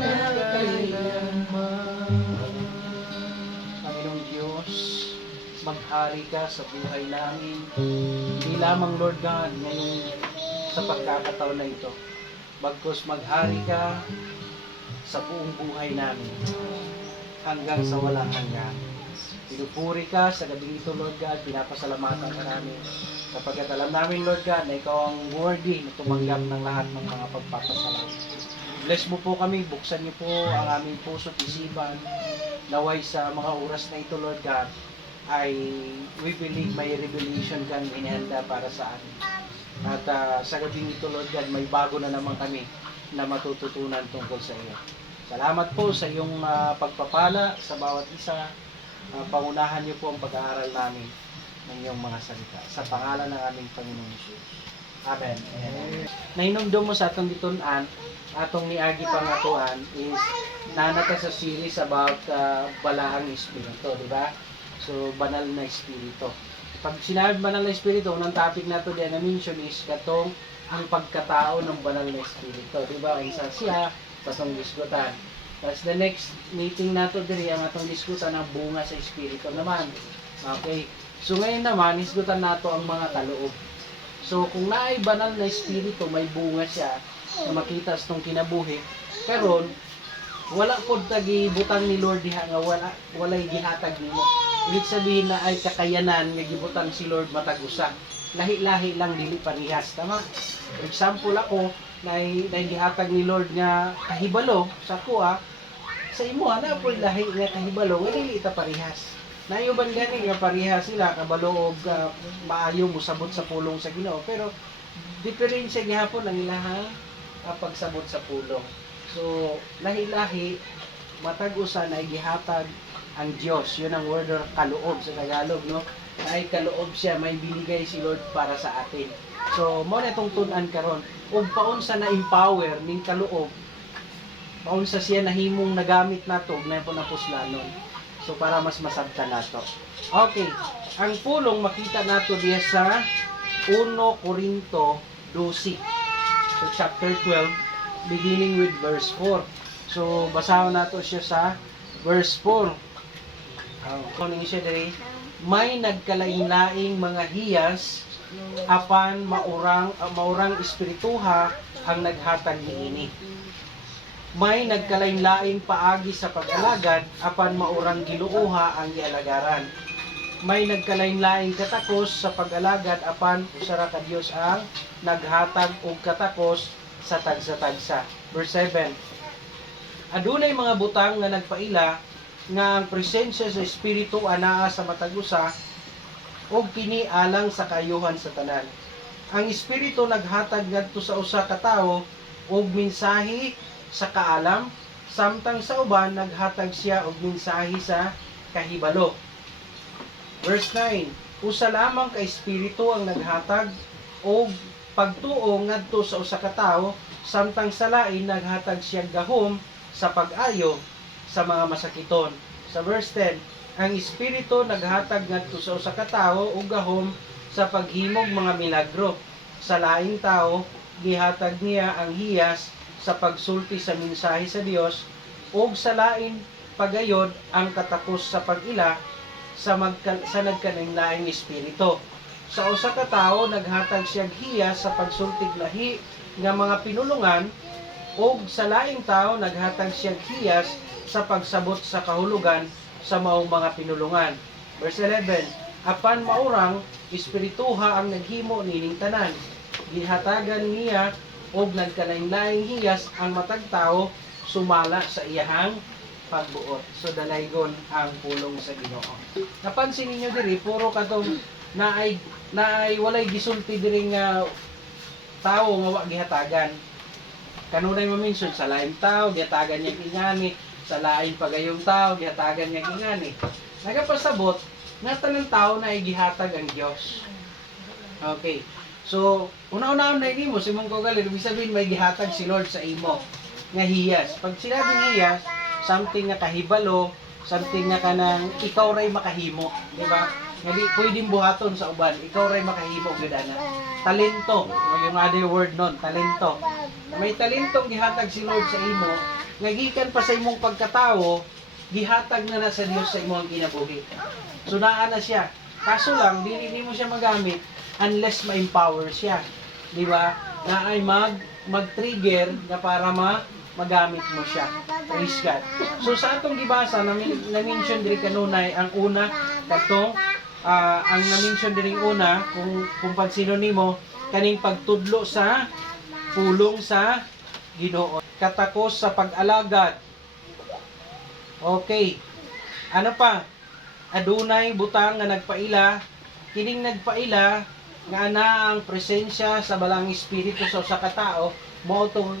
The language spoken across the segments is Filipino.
na kailanman. Panginoong Diyos, maghari ka sa buhay namin. Hindi lamang, Lord God, ngayon sa pagkakataon na ito. Bagkus maghari ka sa buong buhay namin hanggang sa walang hanggan. Pinupuri ka sa gabing ito, Lord God. Pinapasalamatan ka namin sapagkat alam namin, Lord God, na ikaw ang worthy na tumanggap ng lahat ng mga pagpapasalamat. Bless mo po kami, buksan niyo po ang aming puso at isipan. Naway sa mga oras na ito, Lord God, ay we believe may revelation kang inihanda para sa amin. At sa gabing ito, Lord God, may bago na naman kami na matututunan tungkol sa iyo. Salamat po sa iyong pagpapala sa bawat isa. Pangunahan niyo po ang pag-aaral namin ng iyong mga salita. Sa pangalan ng aming Panginoong Jesus. Amen. Nahinumdum mo sa atong ditunan, atong niagi pangatuan is nanata sa series about balaang espiritu, di ba? So, banal na espiritu. Pag sinabi banal na espiritu, unang topic na to diyan na mention is katong ang pagkatao ng banal na espiritu, di ba? Isa siya, patong diskutan. Tapos the next meeting nato diri ang atong diskutan ng bunga sa espiritu naman. Okay. So ngayon naman, isgutan nato ang mga kaloob. So kung naay banal na espiritu, may bunga siya na makita sa itong kinabuhi. Pero wala pod tagi butang ni Lord diha nga walay gihatag nimo. Ibig sabihin na ay kakayanan nga gibutang si Lord matag usa. Lahi-lahi lang dili parehas, tama? For example ako, nay gihatag ni Lord nga kahibalo sa kuha, sa imo na po lahi nga kahibalo, nga dili ita parehas. Nayuban gani nga parehas sila kabalo og maayo mosabot sa pulong sa Ginoo, pero diferensya gihapon ang ilahang pagsabot sa pulong. So lahi-lahi matag usa na gihatag ang Dios. Yun ang word or kaloob sa Tagalog, no? Ay kaloob siya, may binigay si Lord para sa atin. So mo na itong tunan karon ug paunsa na empower ning kaloob, paunsa siya nahimong nagamit nato na po na puslanon. So para mas masabtan nato. Okay, ang pulong makita nato diya sa 1 Corinto 12. So chapter 12 beginning with verse 4. So basahon nato siya sa verse 4. Kuning siya diri, may nagkalain-laing mga hiyas apan maurang espirituha ang naghatag niini. May nagkalain-laing paagi sa pag-alagad apan maurang ginuoha ang gialagaran. May nagkalain-laing katakos sa pag-alagad apan usara ka Dios ang naghatag og katakos sa tagsa-tagsa. Verse 7. Adunay mga butang nga nagpaila nga ang presensya sa espiritu anaa sa matag usa ug kini alang sa kayuhan sa tanan. Ang espiritu naghatag ngadto sa usa ka tawo og mensahe sa kaalam, samtang sa uban naghatag siya og mensahe sa kahibalo. Verse 9. Usa lamang ka espiritu ang naghatag og pagtuo ngadto sa usa ka tawo, samtang sa lain naghatag siya gahom sa pag-ayo sa mga masakiton. Sa verse 10, ang espiritu naghatag ngadto sa usa ka tawo og gahom sa paghimog mga milagro. Sa laing tawo gihatag niya ang hiyas sa pagsulti sa mensahe sa Dios, ug sa lain pagayod ang katakos sa pag-ila sa nagkalain-laing espiritu. Sa usa ka tawo naghatag siya hiyas sa pagsultig lahi nga mga pinulungan, ug sa laing tawo naghatag siya hiyas sa pagsabot sa kahulugan sa maong mga pinulungan. Verse 11, apan maurang espirituha ang naghimo nining tanan. Gihatagan niya og nagkalain-laing hiyas ang matag tawo sumala sa iyahang pagbuot. So dalaygon ang pulong sa Ginoo. Napansin niyo diri puro katong naay walay gisulti diri nga tawo nga wa gihatagan. Kanunay ma-mention sa laing tawo gihatagan niya ingani, sa lain pagayong tao gihatagan niya ingani. Nagapasabot nga tanang tao na gihatag ang Dios. Okay. So, una-una na nimo si mong kaugaling, ibig sabihin may gihatag si Lord sa imo nga hiyas. Pag sinabing hiyas, something nga kahibalo, something nga kanang ikaw ray makahimo, di ba? Nga di pwedeng buhaton sa uban, ikaw ray makahimo gyud ana. Talento, yung other word nun, talento. May talentong gihatag si Lord sa imo, nga gikan pa sa imong pagkatao, gihatag na sa Dios sa imong kinabuhi. So naa na siya. Kaso lang dili mo siya magamit unless ma-empower siya. Di ba? Na ay mag-trigger na para magamit mo siya. Praise God. So sa atong gibasa na-mention diri kanunay ang una katong ang na-mention diri una kung pansino nimo kaning pagtudlo sa pulong sa Ginoo. Katakos sa pag-alagad. Okay. Ano pa? Adunay butang nga nagpaila, kining nagpaila nga ana ang presensya sa balang espiritu sa usa ka tawo, mao tong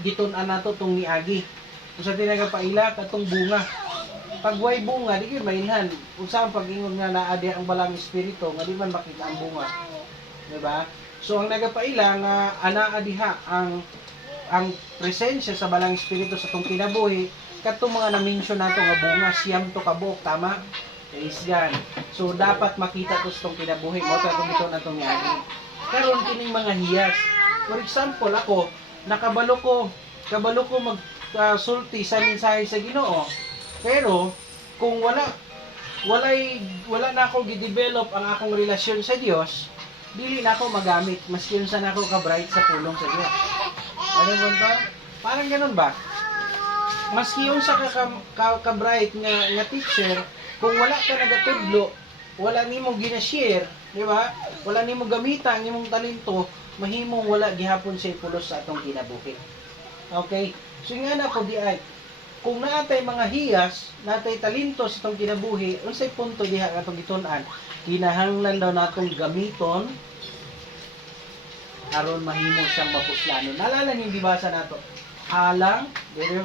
gitun-an nato tong niagi. Usa ti nagpaila katong bunga. Pag way bunga, di gyud mainhan. Unsa ang pag-ingon nga naa di ang balang espiritu nga di man makita ang bunga. Di ba? So ang nagapaila nga anaa diha ang presensya sa balang espiritu sa tong kinabuhi katong mga na-mention nato nga bunga siyam to kabuok, tama? Praise God. So dapat makita to sa tong kinabuhi mo ta kung ito na tong niagi. Karon kining mga hiyas. For example, ako kabalo ko sulti sa mensahe sa Ginoo. Pero kung wala na ako gi-develop ang akong relasyon sa Dios, dili na ako magamit maski unsa na ako ka-bright sa pulong sa Dios. Ano ba ta? Parang ganun ba? Maski unsa ka bright nga teacher, kung wala ka nagatudlo, wala nimo gina-share, di ba? Wala nimo gamita ang imong talento, mahimong wala gihapon sa pulos sa atong kinabuhi. Okay? So nga na ko di ay kung naatay mga hiyas, natay talento sa itong kinabuhi, unsay punto diha atong gitun-an, kinahanglan daw natong gamiton aron mahimo siyang mapuslanon. Naalala niyo gibasa nato. Alang, diri.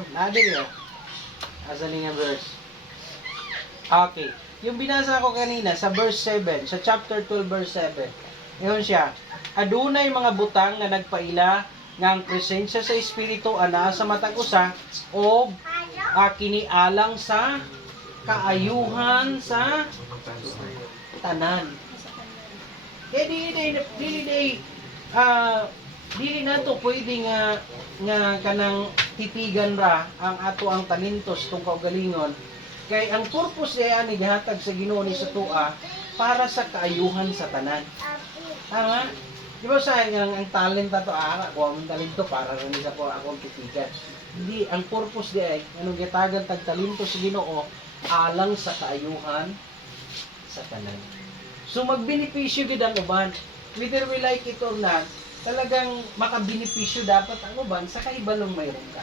Asa ni nga verse? Okay. Yung binasa ko kanina sa verse 7, sa chapter 12 verse 7. Ngayon siya, adunay mga butang nga nagpaila nga ang presensya sa espiritu ana sa matag usa o kinialang sa kaayuhan sa tanan. Kaya dili nato pwede nga kanang titigan ra ang ato ang talentos tong kaugalingon. Kay ang purpose niya ni gihatag sa Ginoo ni sa tua para sa kaayuhan sa tanan. Tama? Di ba sa ang talent ato kuha mong talento para rin sa ko akong titigan. Hindi, ang purpose di ay anong gitagan tag talento sa Ginoo alang sa kaayuhan sa tanan. So magbenepisyo gid ang uban. Whether we like it or not, talagang makabenepisyo dapat ang uban sa kaibalong mayroon ka.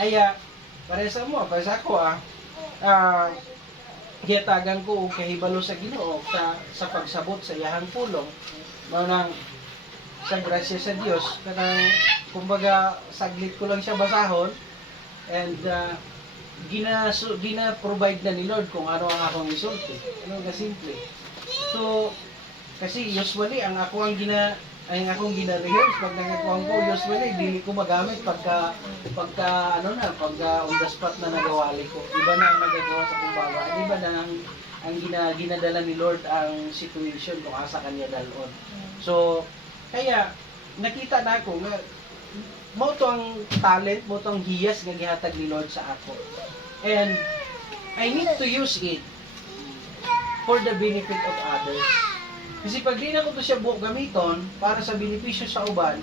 Kaya paresa mo, paresa ko gitagan ko og kahibalo sa Ginoo sa pagsabot sa iyahang pulong. Mao nang sa grasya sa Dios kanang kumbaga saglit ko lang siya basahon and gina-provide na ni Lord kung ano ang akong isulti. Ano ka simple. So kasi usually ang akong gina-rehearse pag nagakuan ko usually dili ko magamit pagka on the spot na nagawali ko. Iba na ang nagagawa sa kumbaga. Iba na ang ginadala ni Lord ang situation kung asa kanya dalon. So kaya nakita na ako nga mo to ang talent, mo to ang hiyas nga gihatag ni Lord sa ako. And I need to use it for the benefit of others. Kasi pag di na ko to siya buok gamiton para sa benepisyo sa uban,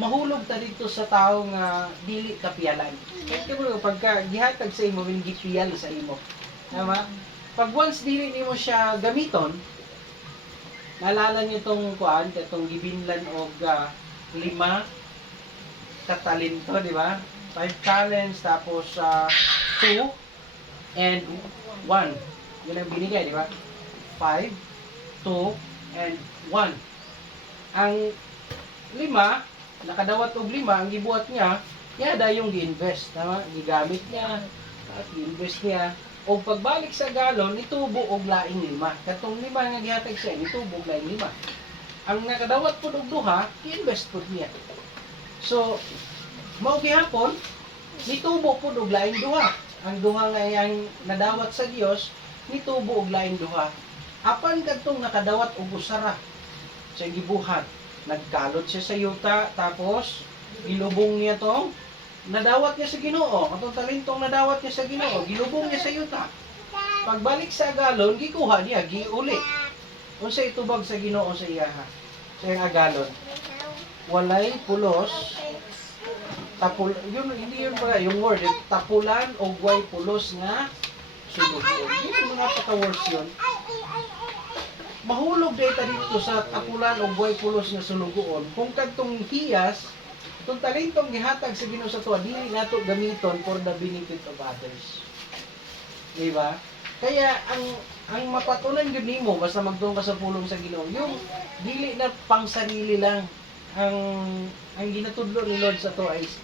mahulog ta dito sa tao nga dili kapiyalan. Kaya mo pagka gihatag sa imo, gipiyal sa imo. Tama? Pag once dili nimo siya gamiton, naalala niyo itong itong gibinlan og 5 katalento, di ba? 5 talents, tapos 2 and 1. Yun ang binigay, di ba? 5, 2, and 1. Ang 5, nakadawat og 5, ang gibuhat niya, yada yung gi-invest, tama? Gigamit niya, at gi-invest niya. O pagbalik sa galon, itubo og laing 5. Katong 5 nga gihatag siya, itubo og laing 5. Ang nakadawat po og 2, gi-invest po niya. So, mao gihapon, nitubo po og laing 2. Ang 2 nga yang nadawat sa Dios, nitubo og laing 2. Apan kadtong nakadawat og usara sa gibuhat, nagkalot siya sa yuta, tapos gilubong niya tong nadawat niya sa Ginoo, katong talentong nadawat niya sa Ginoo, gilubong niya sa yuta. Pagbalik sa agalon, gikuha niya, giuli. Unsa itubag sa Ginoo sa iyaha? Sa iyang agalon. Walay pulos, yun, hindi yun pala, yung word, tapulan o guway pulos nga sulugon. Hindi mo napaka-words yun. Mahulog data dito sa tapulan o buhay pulos nga sulugoon kung kadtong hiyas itong talentong gihatag sa Ginoo sa tuwa dili nato gamiton for the benefit of others, di ba? Kaya ang mapatunan gyud nimo basta magtuon ka sa pulong sa Ginoo yung dili na pang sarili lang ang ginatudlo ni Lord sa tuwa is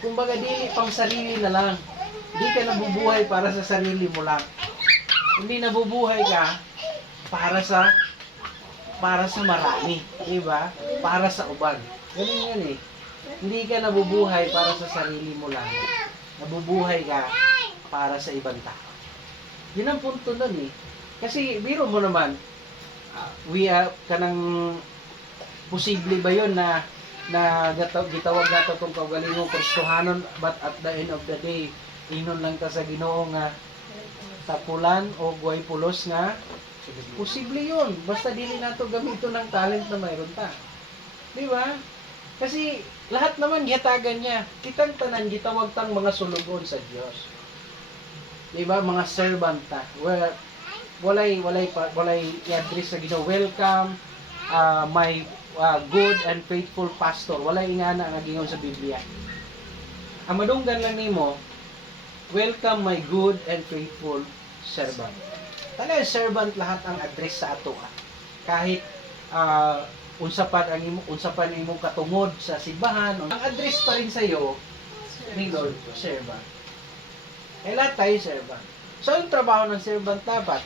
kumbaga dili pang sarili na lang, di ka nabubuhay para sa sarili mo lang, hindi nabubuhay ka para sa marami, di ba? Para sa uban. Ganun yan eh. Hindi ka nabubuhay para sa sarili mo lang. Nabubuhay ka para sa ibang tao. Yun ang punto nun eh. Kasi biro mo naman, kanang posible ba yun na gitawag nato itong kaugalingong Kristohanon, but at the end of the day, inon lang ta sa Ginoo nga tapulan o guway pulos nga posible yun. Basta dili nato gamito ng talent na mayroon ta. Di ba? Kasi lahat naman gihatagan niya. Kitang tanan gitawag tang mga sulugon sa Dios. Di ba? Mga servant ta. Walay i-address sa Ginoo. Welcome my good and faithful pastor. Walay ingana nga gingon sa Biblia. Ang madunggan lang nimo, welcome my good and faithful servant. Talagang servant lahat ang address sa ato. Kahit unsa pa ang imong katungod sa simbahan, ang address pa rin sa iyo ni Lord, servant. Eh lahat tayo servant. So ang trabaho ng servant dapat,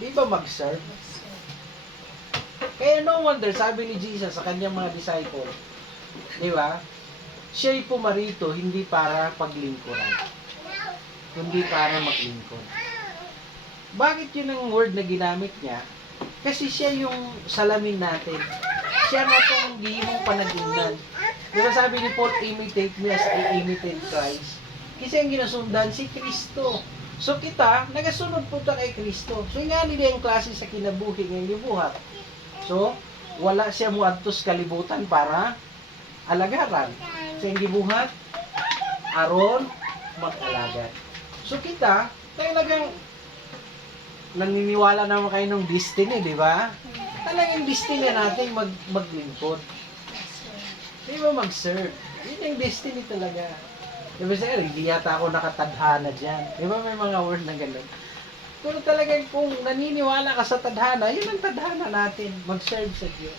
di ba mag-serve? Kaya no wonder, sabi ni Jesus sa kanyang mga disciple, di ba? Siya'y pumarito hindi para paglingkuran, kundi para maglingkod. Bakit yun ang word na ginamit niya? Kasi siya yung salamin natin. Siya na itong gihimong panagingnan. Diba sabi ni Paul, imitate me as I imitate Christ. Kasi ang ginasundan si Kristo. So kita, nagasunod po ta kay Kristo. So nga nila yung klase sa kinabuhi ng gibuhat. So, wala siya muadtos kalibutan para alagaran. Sa gibuhat, aron mag-alagad. So kita, talagang naniniwala naman kayo ng destiny, di ba? Talagang destiny natin maglingkod. Di ba mag-serve? Yun yung destiny talaga. Di ba sir, hindi yata ako nakatadhana dyan. Di ba may mga word na gano'n? Pero talagang kung naniniwala ka sa tadhana, yun ang tadhana natin. Mag-serve sa Diyos.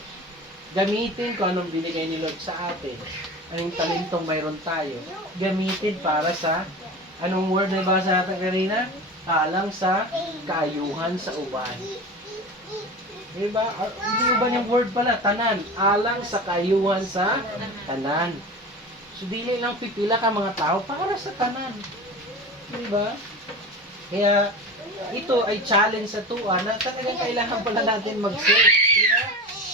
Gamitin kung anong binigay ni Lord sa atin. Anong talentong mayroon tayo. Gamitin para sa, anong word na ibasa natin kanina? Alang sa kaayuhan sa uban. Diba? Hindi uban yung word pala, tanan. Alang sa kaayuhan sa tanan. So, dili lang pipila ka mga tao para sa tanan. Diba? Kaya, ito ay challenge sa tuwa na talagang kailangan pala natin mag-serve. Diba?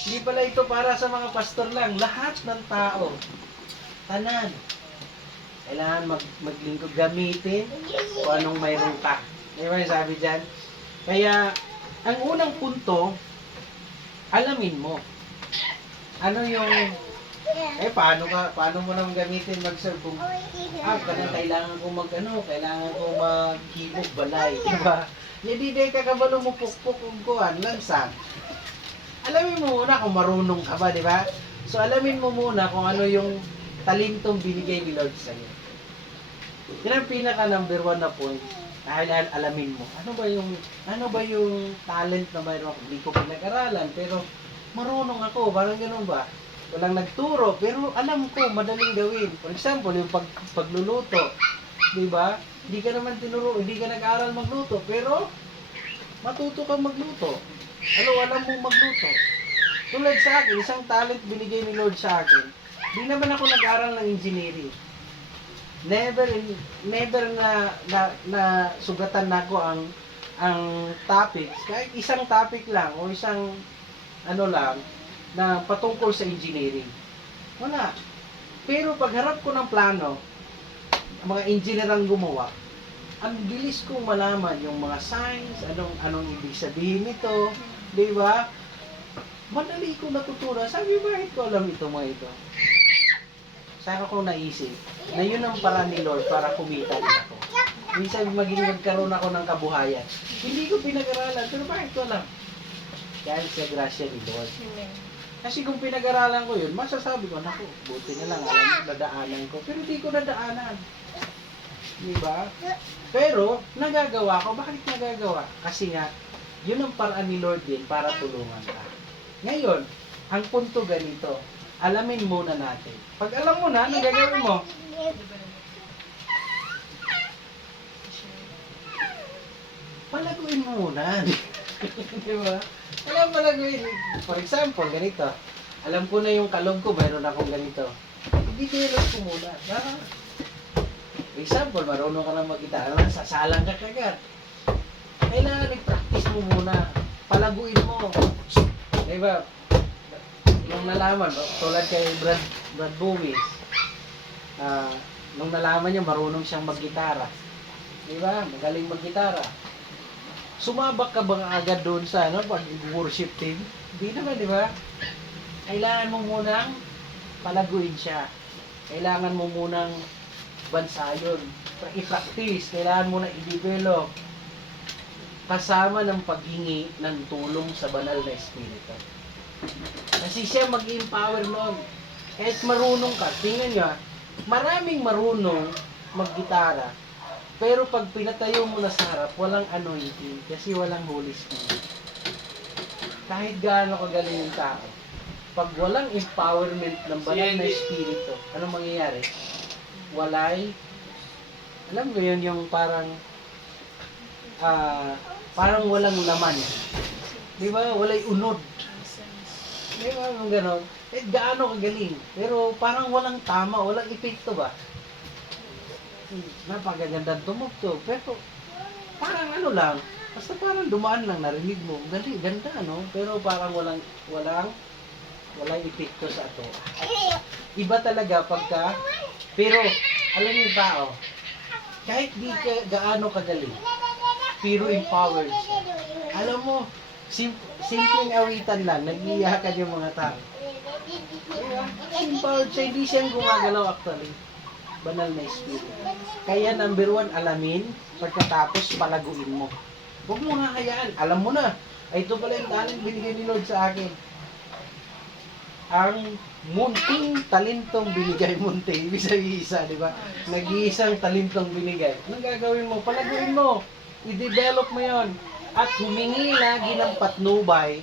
Hindi pala ito para sa mga pastor lang. Lahat ng tao. Tanan. Kailangan maglingkod, gamitin kung anong mayroon ka. Di ba yung sabi dyan? Kaya, ang unang punto, alamin mo. Ano yung, paano mo naman gamitin mag-serve kung, kailangan kong kailangan kong maghimog balay. Di ba? Hindi ka kabalo mo pukpuk kung kuhan, lansan. Alamin mo muna kung marunong ka ba, di ba? So, alamin mo muna kung ano yung talentong binigay ni Lord sa iyo. Yan ang pinaka number 1 na point. Kailangan alamin mo, ano ba yung talent na mayroon ako? Hindi ko pinag-aralan, pero marunong ako, parang gano'n ba? Walang nagturo, pero alam ko, madaling gawin. For example, yung pagluluto, di ba? Hindi ka naman tinuro, hindi ka nag-aral magluto, pero matuto kang magluto. Alam mo magluto. Tulad sa akin, isang talent binigay ni Lord sa akin. Di naman ako nag-aral ng engineering. Never na sugatan nako ang topics, kahit isang topic lang o isang lang na patungkol sa engineering. Wala. Pero pagharap ko ng plano, mga engineer ang gumawa, ang bilis kong malaman yung mga signs, anong ibig sabihin nito, di ba? Madali ko natutunan. Sabi, bakit ko alam ito mga ito? Saka ko naisip na yun ang paraan ni Lord para kumita din ako. Minsan magkaroon ako ng kabuhayan. Hindi ko pinag-aralan, pero bakit ko alam? Dahil sa grasya ni Lord. Amen. Kasi kung pinag-aralan ko yun, masasabi ko, naku, buti na lang, alam, nadaanan ko. Pero hindi ko nadaanan. Di ba? Pero, nagagawa ko. Bakit nagagawa? Kasi nga, yun ang paraan ni Lord din para tulungan ka. Ngayon, ang punto ganito, alamin muna natin. Pag alam mo na, anong gagawin mo? Palaguin mo muna. Di ba? Alam palaguin. For example, ganito. Alam ko na yung kalog ko, mayroon akong ganito. I-develop ko muna. For example, marunong ka na mag-gitara, sasalang ka kagad. Kailangan i-practice mo muna. Palaguin mo. Diba? Nung nalaman, tulad kay Brad Buwis, nung nalaman niya, marunong siyang mag-gitara. Diba? Magaling mag-gitara. Sumabak ka ba agad doon sa pag-worship team? Hindi naman, di ba? Kailangan mo munang palaguin siya. Kailangan mo munang bansayon. I-practice. Kailangan mo na i-develop. Kasama ng paghingi ng tulong sa banal na Espiritu. Kasi siya mag-empower noon. Kahit marunong ka, tingnan nyo, maraming marunong mag-gitara. Pero pag pinatayo mo na sa harap, walang anointing kasi walang Holy Spirit. Kahit gaano kagaling yung tao, pag walang empowerment ng banal na Espiritu, anong mangyayari? Alam mo yun, yung parang walang laman. Di ba? Walay unod. Di ba? Yung gano'n. Gaano kagaling. Pero parang walang tama, walang epekto ba? Napakagandang tumugtog. Pero parang lang, basta parang dumaan lang, narinig mo. Galing, ganda, no? Pero parang walang epekto sa ato. Iba talaga pagka, pero alam niyo tao, kahit di ka gaano kagaling, pero empowered siya. Alam mo, simpleng awitan lang, nag-iiyakan yung mga tao. Diba? Empowered siya, hindi siyang gumagalaw actually. Banal na Espiritu. Kaya number 1, alamin, pagkatapos palaguin mo. Huwag mo nga hayaan, alam mo na, ay ito pala yung talent binigay ni Lord sa akin. Ang munting talentong binigay, munting, isa-isa, di ba? Nag-iisang talentong binigay. Anong gagawin mo? Palaguin mo. I-develop mo yon. At humingi lagi ng patnubay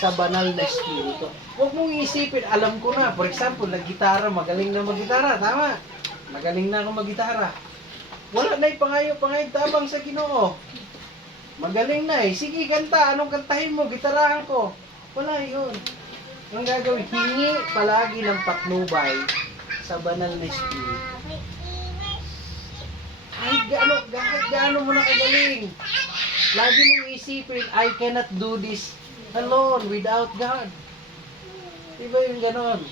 sa banal na Espiritu. Huwag mong iisipin, alam ko na. For example, nag-gitara, magaling na mag-gitara. Tama. Magaling na ako mag-gitara. Wala na ipangayo-pangayog tabang sa Ginoo. Magaling na eh. Sige, kanta. Anong kantahin mo? Gitarahan ko. Wala yun. Ang gagawin, hingi palagi ng patnubay sa banal na Espiritu. Kahit gaano mo na kagaling. Lagi mong isipin, I cannot do this alone without God. Diba yung ganon?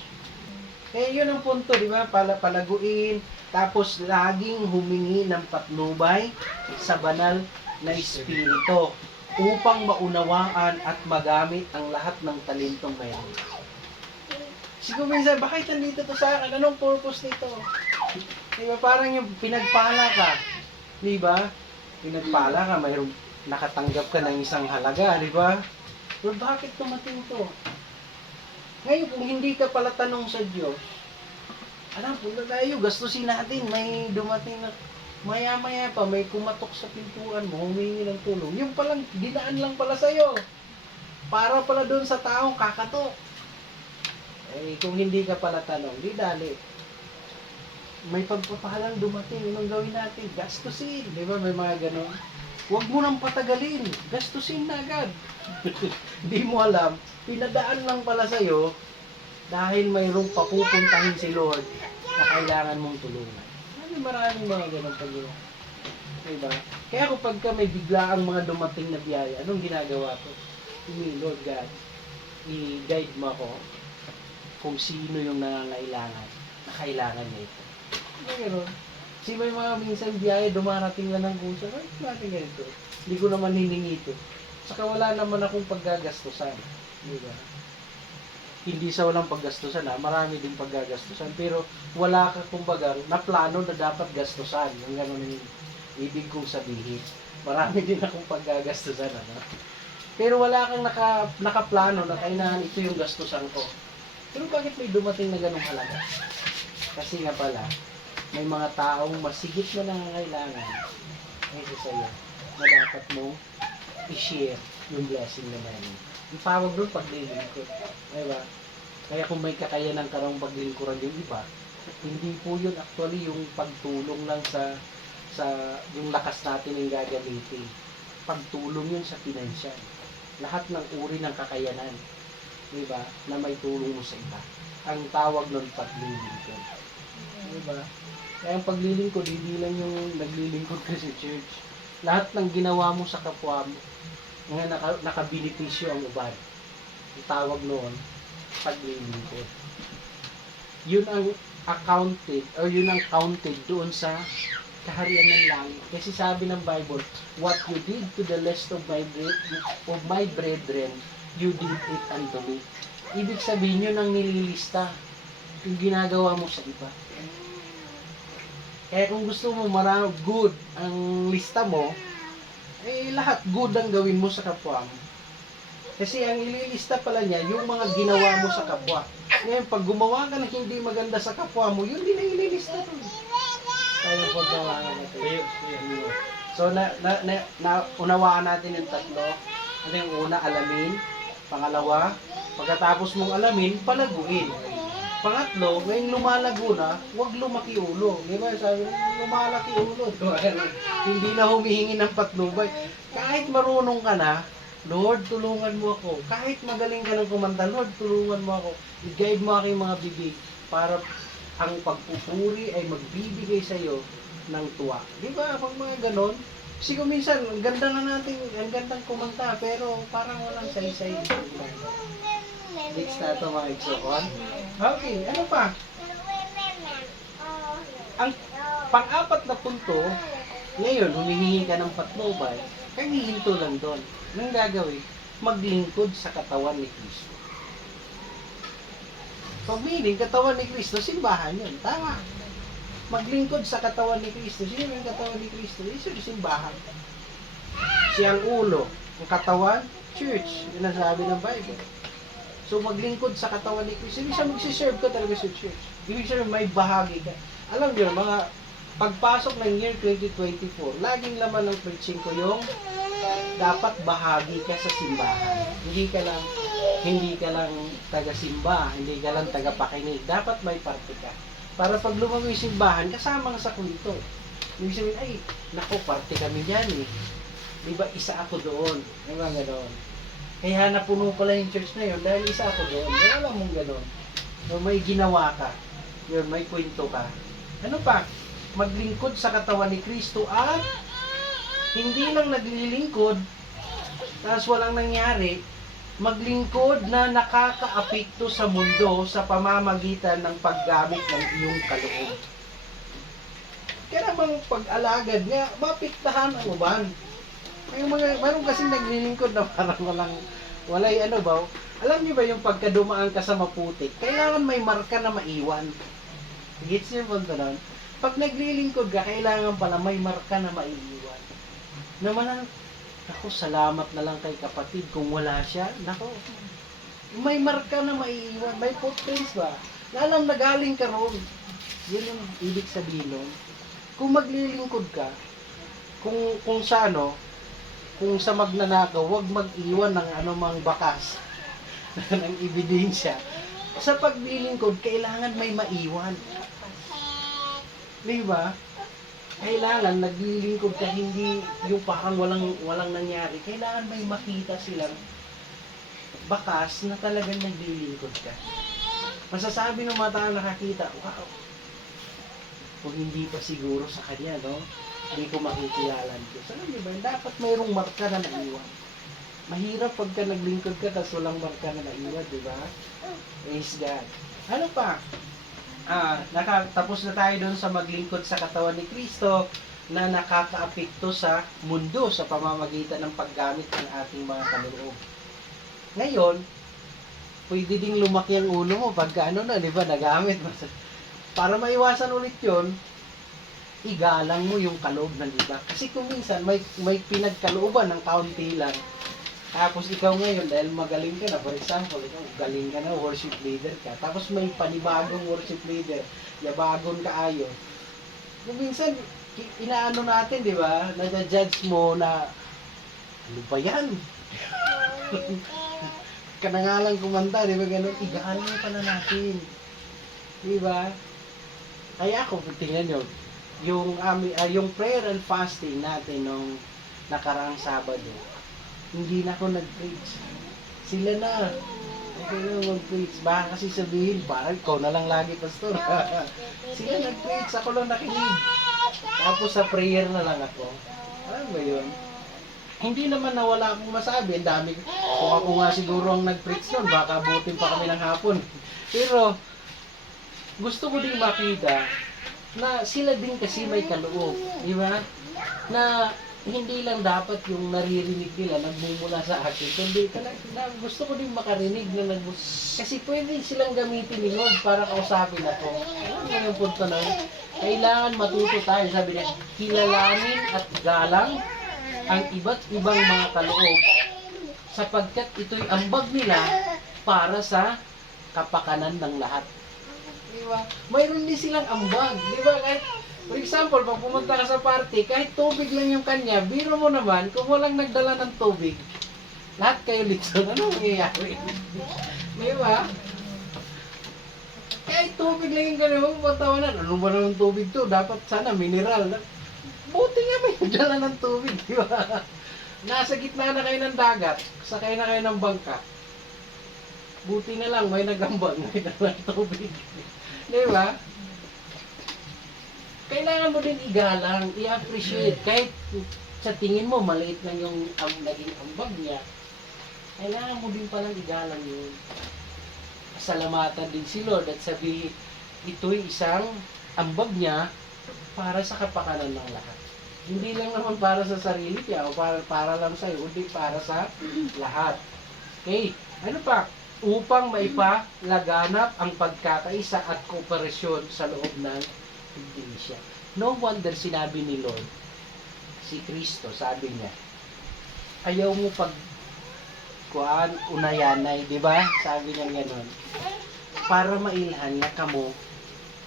Kaya yun ang punto, diba? Palaguin, tapos laging humingi ng patnubay sa banal na Espiritu upang maunawaan at magamit ang lahat ng talentong mayroon. Siguro minsan, bakit nandito to sa akin? Anong purpose nito? Diba? Parang yung pinagpala ka. Diba? Pinagpala ka, mayroong nakatanggap ka ng isang halaga, diba? Pero bakit tumating to? Ngayon, kung hindi ka pala tanong sa Diyos, alam, punta tayo, gastusin natin, may dumating na, maya-maya pa, may kumatok sa pintuan mo, humingi ng tulong. Yung palang, dinaan lang pala sa'yo. Para pala doon sa taong kakatok. Eh, kung hindi ka pala tanong, di dali. May pagpapahalang dumating, anong gawin natin? Gastusin, di ba? May mga ganon. Huwag mo nang patagalin, gastusin na agad. Di mo alam, pinadaan lang pala sa'yo dahil mayroong papupuntahin si Lord na kailangan mong tulungan. Maraming mga ganun pag-iwa. Diba? Kaya kung pagka may biglaang mga dumating na biyaya, anong ginagawa ko? Lord God, i-guide mo ako kung sino yung nangangailangan na kailangan niya ito. Diba gano'n? Kasi may mga minsan biyaya dumarating lang ng kusa. Ay, natin ganito. Hindi ko naman hiningi ito. Saka wala naman akong paggagastusan. Di ba? Hindi sa walang paggastusan marami din paggagastusan. Pero wala ka kumbaga na plano na dapat gastusan. Yung gano'n yung ibig kong sabihin. Marami din akong paggagastusan. Pero wala kang nakaplano na kailangan ito yung gastusan ko. Pero bakit may dumating na ganong halaga? Kasi nga pala, may mga taong masigit na nangangailangan kaysa sa'yo na dapat mo i-share yung blessing na namin. Yung tawag doon paglilingkod. Diba? Kaya kung may kakayanan ka ng paglingkuran yung iba, hindi po yun actually yung pagtulong lang sa yung lakas natin yung gagamitin. Pagtulong yun sa pinansyal. Lahat ng uri ng kakayanan, diba, na may tulong mo sa iba. Ang tawag nun paglilingkod. Diba? Kaya ang paglilingkod, hindi lang yung naglilingkod ka sa church. Lahat ng ginawa mo sa kapwa mo, nga nakabenepisyo ang uban. Ang tawag noon, paglilingkod. Yun ang accounted, or yun ang counted doon sa kaharian ng langit. Kasi sabi ng Bible, what you did to the least of my brethren, you did it unto me. Ibig sabihin yun ang nililista, yung ginagawa mo sa iba. Kaya kung gusto mo marami good ang lista mo, eh lahat good ang gawin mo sa kapwa mo. Kasi ang ililista pala niya, yung mga ginawa mo sa kapwa. Ngayon, pag gumawa ka na hindi maganda sa kapwa mo, yun din ang ililista doon. Tayo po gawa natin. So, naunawaan natin yung tatlo. Ano yung una, alamin. Pangalawa, pagkatapos mong alamin, palaguin. Pangatlo, ngayong lumalago na, huwag lumaki ulo. Di ba? Sabi, lumalaki ulo. Hindi na humihingi ng patnubay. Kahit marunong ka na, Lord, tulungan mo ako. Kahit magaling ka ng kumanta, Lord, tulungan mo ako. I-guide mo aking mga bibig para ang pagpupuri ay magbibigay sa iyo ng tuwa. Di ba? Pag mga ganon, kasi kung minsan, ang ganda na natin, ang gandang kumanta, pero parang walang saysay. Next na ito mga iksokon. Okay, ano pa? Ang pang-apat na punto, ngayon, humihingi ka ng patnubay, kaya hihinto lang doon. Anong gagawin? Maglingkod sa katawan ni Kristo. Pag meaning, katawan ni Kristo, simbahan yun. Tama. Maglingkod sa katawan ni Kristo. Sino yung katawan ni Kristo? Isa yung simbahan. Siyang ulo. Ang katawan, church. Yun ang sabi ng Bible. So, maglingkod sa katawan ni Kristo. Ibig sabihin, magsiserve ka talaga sa church. Ibig sabihin, may bahagi ka. Alam niyo, mga pagpasok ng year 2024, laging laman ng preaching ko yung dapat bahagi ka sa simbahan. Hindi ka lang taga-simba, hindi ka lang taga-pakinig. Dapat may parte ka. Para pag lumago yung simbahan, kasama ka sa kulto. Ibig sabihin, ay, naku, parte kami dyan eh. Diba, isa ako doon. May mga ganoon. Kaya napuno pala yung church na yun dahil isa ako doon. May alam mong gano'n. So, may ginawa ka. Yun, may kwento ka. Ano pa? Maglingkod sa katawan ni Kristo at hindi lang naglilingkod tapos walang nangyari, maglingkod na nakakaapekto sa mundo sa pamamagitan ng paggamit ng iyong kaloob. Kaya namang pag-alagad nga, mapiktahan ang uban. Mayroon kasing naglilingkod na parang walay ano ba? Alam niyo ba yung pagkadumaan ka sa maputik, kailangan may marka na maiwan. Gets niyo po doon? Pag naglilingkod ka, kailangan pala may marka na maiiwan. Naman, ako, salamat na lang kay kapatid kung wala siya. Nako, may marka na maiiwan. May footprints ba? Na alam na galing ka roon. Yun yung ibig sabihin nun. Kung maglilingkod ka, kung sa ano, kung sa magnanakaw, huwag mag-iwan ng anumang bakas ng ebidensya. Sa paglilingkod, kailangan may maiwan. Di ba? Kailangan naglilingkod ka, hindi yung parang walang nangyari. Kailangan may makita silang bakas na talagang naglilingkod ka. Masasabi ng mga tao nakakita, wow, kung hindi pa siguro sa kanya, no? Hindi ko makikilalan ko. So, di ba? Dapat mayroong marka na naiwan. Mahirap pagka naglingkod ka tapos walang marka na naiwan, di ba? Praise God. Ano pa? Tapos na tayo doon sa maglingkod sa katawan ni Kristo na nakakaapekto sa mundo sa pamamagitan ng paggamit ng ating mga kaloob. Ngayon, pwede ding lumaki ang ulo mo pagka ano na, di ba, nagamit mo. Para maiwasan ulit yon, igalang mo yung kaloob ng iba. Kasi kung minsan, may pinagkalooban ng kaunti lang. Tapos ikaw ngayon, dahil magaling ka na, for example, ikaw galing ka na, worship leader ka. Tapos may panibagong worship leader, yabagon ka ayo. Kung minsan, inaano natin, di ba? Nada-judge mo na, ano ba yan? Kanangalang kumanta, di ba ganun? Igalang pala natin. Di ba? Kaya ako, tingnan nyo, yung prayer and fasting natin nung nakaraang Sabado, hindi na ako nag-preach. Sila na. Okay na mag-preach. Baka kasi sabihin, parang ikaw na lang lagi, pastor. Sila nag-preach, ako lang nakinig. Tapos sa prayer na lang ako. Ano ba yun? Hindi naman nawala akong masabi. Ang dami. Kung ako nga siguro ang nag-preach nun, baka abutin pa kami ng hapon. Pero, gusto ko din makita na sila din kasi may kaloob. Di ba? Na hindi lang dapat yung naririnig nila nagmumula sa akin, kundi talaga gusto ko din makarinig na kasi pwede silang gamitin ni Lord para kausapin ako. Alam mo yung punto na yun? Kailangan matuto tayo, sabi niya, kilalanin at galang ang iba't ibang mga kaloob sapagkat ito'y ambag nila para sa kapakanan ng lahat. Di ba? Mayroon din silang ambag, di ba? Kahit for example, pag pumunta ka sa party, kahit tubig lang yung kanya, biro mo naman, kung walang nagdala ng tubig, lahat kayo litson, ano mangyayari? Di ba? Kahit tubig lang yung kanya, magpatawanan, ano ba naman tubig to? Dapat sana mineral. Buti nga may nagdala ng tubig, di ba? Nasa gitna na kayo ng dagat, sakay na kayo ng bangka. Buti na lang, may nagambang, may dala ng tubig. Di ba? Kailangan mo din igalang, i-appreciate. Kahit sa tingin mo, maliit lang yung naging ambag niya, kailangan mo din palang igalang yun. Salamatan din si Lord at sabihin, ito'y isang ambag niya para sa kapakanan ng lahat. Hindi lang naman para sa sarili niya o para lang sa'yo, hindi para sa lahat. Okay, ano pa? Upang maipalaganap ang pagkakaisa at kooperasyon sa loob ng iglesia. No wonder sinabi ni Lord, si Kristo, sabi niya, ayaw mo unayanay, di ba? Sabi niya gano'n. Para mailhan niya kamo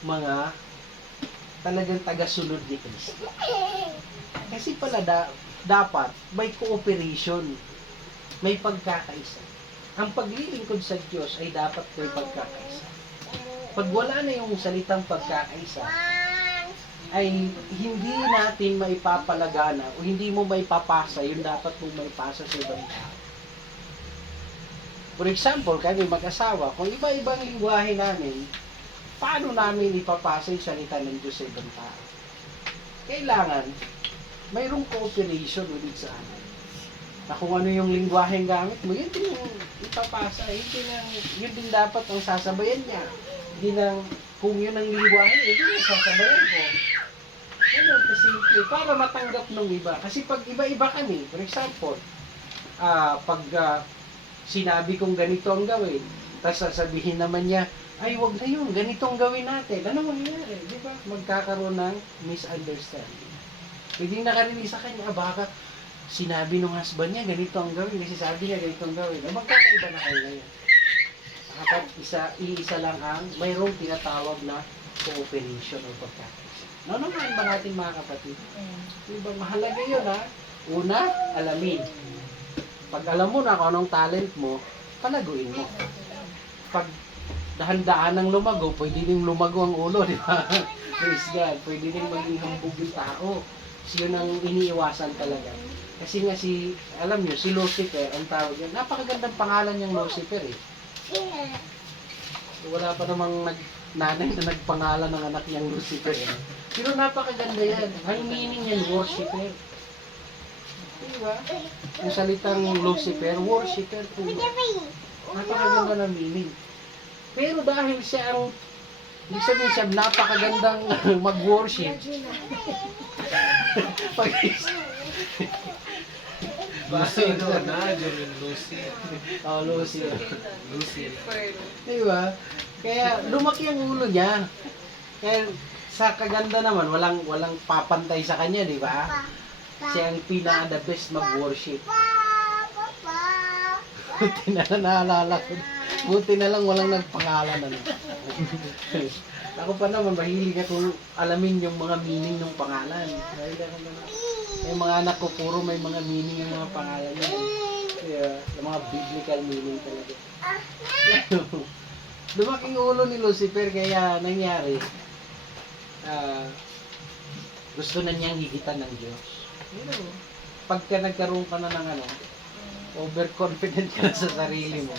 mga talagang tagasunod ni Kristo. Kasi pala dapat may cooperation, may pagkakaisa. Ang paglilingkod sa Diyos ay dapat may pagkakaisa. Pag wala na yung salitang pagkakaisa, ay hindi natin maipapalagana o hindi mo maipapasa yung dapat mong maipasa sa ibang tao. For example, kami mag-asawa, kung iba-ibang lingwahe namin, paano namin ipapasa yung salita ng Diyos sa ibang tao? Kailangan, mayroong cooperation ulit sa amin. Na kung ano yung lingwaheng gamit mo, yun din yung ipapasa. Yun din dapat ang sasabayan niya. Hindi lang, kung yun ang lingwahe, yun yung sasabayan ko. Ganun kasimple, para matanggap ng iba. Kasi pag iba-iba kami, for example, sinabi kong ganito ang gawin, tapos sasabihin naman niya, ay wag na yun, ganito ang gawin natin. Ano mangyayari? Di ba? Magkakaroon ng misunderstanding. Pwedeng nakarinig sa kanya, baka sinabi ng husband niya, ganito ang gawin, kasi sabi niya, ganito ang gawin. Magkakaiba na kayo ngayon. Dapat iisa lang ang mayroong tinatawag na cooperation o pagkakaisa. Naman ba natin mga kapatid? Diba, mahalaga yun ha? Una, alamin. Pag alam mo na kung anong talent mo, palaguin mo. Pag dahan-daan ng lumago, pwede din lumago ang ulo, di ba? Praise God. Pwede din maging hambog yung tao. Kasi yun ang iniiwasan talaga. Kasi nga alam nyo, si Lucifer, ang tawag yan, napakagandang pangalan niyang Lucifer eh. Wala pa namang nanay na nagpangalan ng anak niyang Lucifer. Pero napakaganda yan. Ang meaning yan, worshiper. Diba? Yung salitang Lucifer, worshiper po. Napakaganda na meaning. Pero dahil siya ang Ibig sabihin siya, napakagandang mag-worship. Pag Lucy doon na, Jurin Lucy. oh, Lucy. Lucy. Diba? Kaya lumaki ang ulo niya. Kaya sa kaganda naman, walang papantay sa kanya, di ba? Siya ang pinaka the best mag-worship. Buti na lang naalala ko. Buti na lang walang nagpangalan. Ano. Ako pa naman, mahilig akong alamin yung mga meaning ng pangalan. Dahil ako naman. Yung mga anak ko, puro may mga meaning yung mga pangalan niya. Kaya, yung mga biblical meaning talaga. Lumaking ulo ni Lucifer, kaya nangyari, gusto na niyang higitan ng Diyos. Pagka nagkaroon ka na ng overconfident ka na sa sarili mo,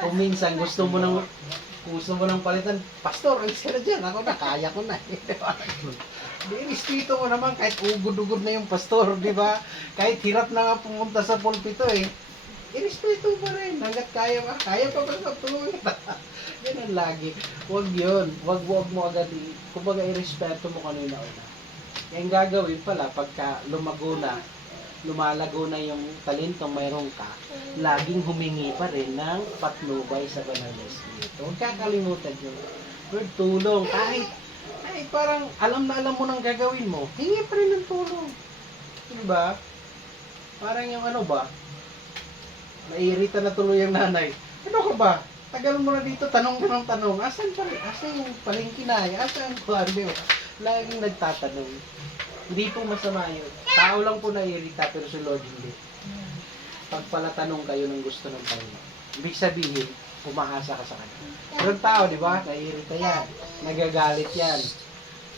o minsan gusto mo nang palitan, Pastor, ang sila dyan, ako na, kaya ko na. Espiritu mo naman, kahit ugod-ugod na yung pastor, di ba? Kahit hirap na nga pumunta sa pulpito Espiritu pa rin, hanggat kaya pa ba sa tulungan kita? Ganun lagi. Huwag yun, huwag mo agad, kumbaga irespeto mo kanina una. Yung gagawin pala, pagka lumalago na yung talentong mayroon ka, laging humingi pa rin ng patnubay sa banal na Espiritu. Huwag kakalimutan yun. Lord, tulong. Kahit parang alam na alam mo nang gagawin mo, hingi pa rin ng tulong. Diba? Parang yung naiirita na tuloy ang nanay. Ano ka ba? Tagal mo na dito, tanong ka ng tanong. Asan yung palengke na? Asan ko? Diba? Laging nagtatanong. Hindi po masama yun. Tao lang po naiirita, pero si Lord hindi. Pagpalatanong kayo ng gusto ng Panginoon. Ibig sabihin, umaasa ka sa Kanya. Pero ang tao, di ba? Naiirita yan. Nagagalit yan.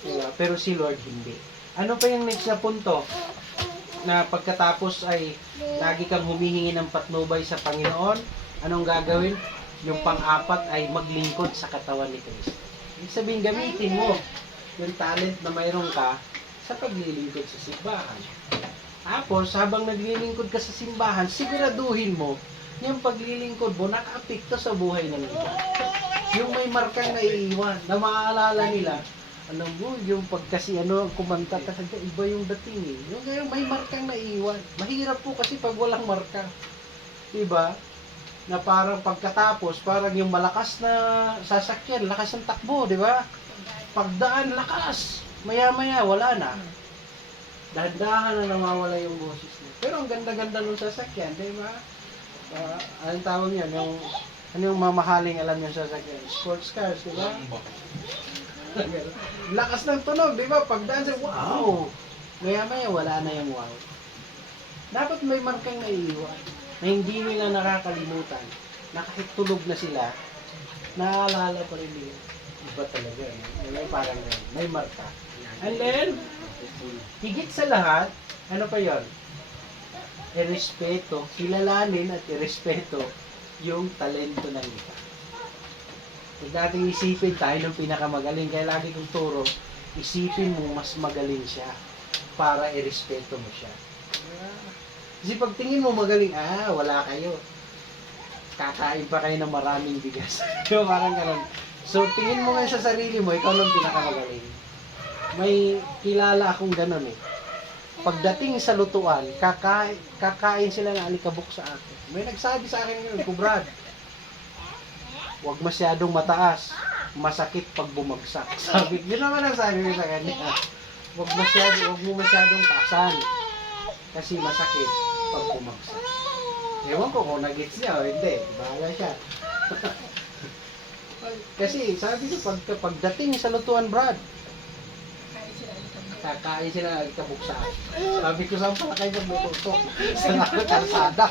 Diba? Pero si Lord hindi. Ano pa yung next na punto? Na pagkatapos ay lagi kang humihingi ng patnubay sa Panginoon, anong gagawin? Yung pang-apat ay maglingkod sa katawan ni Kristo. Ibig sabihin, gamitin mo yung talent na mayroon ka sa paglilingkod sa simbahan. Tapos, habang naglilingkod ka sa simbahan, siguraduhin mo yung paglilingkod mo nakaapekto sa buhay ng iba. Yung may markang naiiwan, na maaalala nila, yung pagkasi kumanta kasi iba yung dating Yung may markang naiiwan. Mahirap po kasi pag walang marka. Diba? Na parang pagkatapos, parang yung malakas na sasakyan, lakas ng takbo, diba? Pagdaan, lakas. Maya-maya, wala na. Dahan-dahan na nawawala yung boses niya. Pero ang ganda-ganda ng sasakyan, diba? Anong tawag yan? Ano yung mamahaling alam yung sasakyan? Sports cars, diba? Lakas ng tunog, di ba? Pagdaan sa wow! Maya-maya, wala na yung wow. Dapat may markang naiiwan na hindi nila nakakalimutan na kahit tulog na sila, naalala pa rin nila. Iba talaga. May parang may marka. And then, higit sa lahat, ano pa yon? Irespeto, kilalanin at irespeto yung talento ng iba. Huwag natin isipin tayo ng pinakamagaling. Kaya lagi kong turo, isipin mo mas magaling siya para irespeto mo siya. Kasi pag tingin mo magaling, wala kayo. Kakain pa kayo ng maraming bigas. Parang ganun. So, tingin mo nga sa sarili mo, ikaw lang pinakamagaling. May kilala akong ganun Pagdating sa lutuan, kakain sila ng alikabok sa akin. May nagsabi sa akin ngayon, Brad, huwag masyadong mataas. Masakit pag bumagsak. Sabi, yun naman ang sabi ko sa kanya. Huwag mo masyadong taasan. Kasi masakit pag bumagsak. Ewan ko kung nag-gets niya o hindi. Bahala siya. Kasi sabi ko, pagdating sa lutuan, Brad, kakain sila nagkabuk sa akin. Sabi ko, saan pala kayo magluto? Sa kalsada.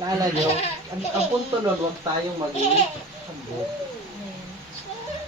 Lala nyo, ang punto nun, huwag tayong maging hambog.